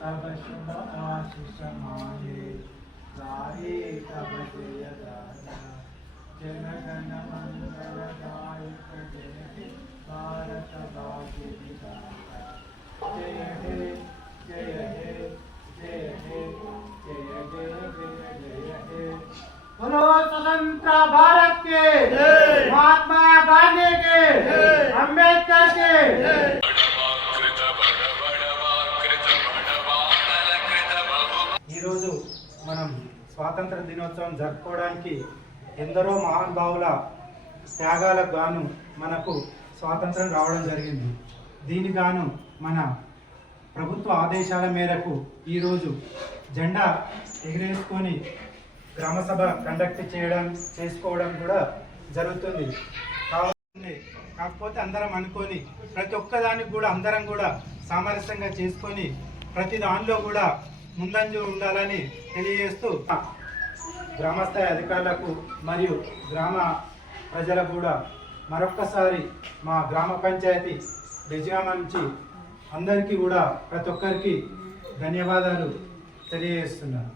तब शुभ आशीष मांगे गाए तब जय दाता जन गण मंगल गायक जय हे भारत भाग्य विधाता जय हे जय हे जय हे जय जय जय जय हे। बोलो स्वतंत्र भारत के महात्मा गांधी के अंबेडकर के। ఈరోజు మనం స్వాతంత్ర దినోత్సవం జరుపుకోవడానికి ఎందరో మహానుభావుల త్యాగాలకు గాను మనకు స్వాతంత్రం రావడం జరిగింది. దీనికి గాను మన ప్రభుత్వ ఆదేశాల మేరకు ఈరోజు జెండా ఎగిరేసుకొని గ్రామసభ కండక్ట్ చేసుకోవడం కూడా జరుగుతుంది. కాకపోతే అందరం అనుకొని ప్రతి ఒక్కదానికి కూడా అందరం కూడా సామరస్యంగా చేసుకొని ప్రతి దానిలో కూడా ముందంజు ఉండాలని తెలియజేస్తూ గ్రామస్థాయి అధికారులకు మరియు గ్రామ ప్రజలకు కూడా మరొక్కసారి మా గ్రామ పంచాయతీ బెజగామ నుంచి అందరికీ కూడా ప్రతి ఒక్కరికి ధన్యవాదాలు తెలియజేస్తున్నాను.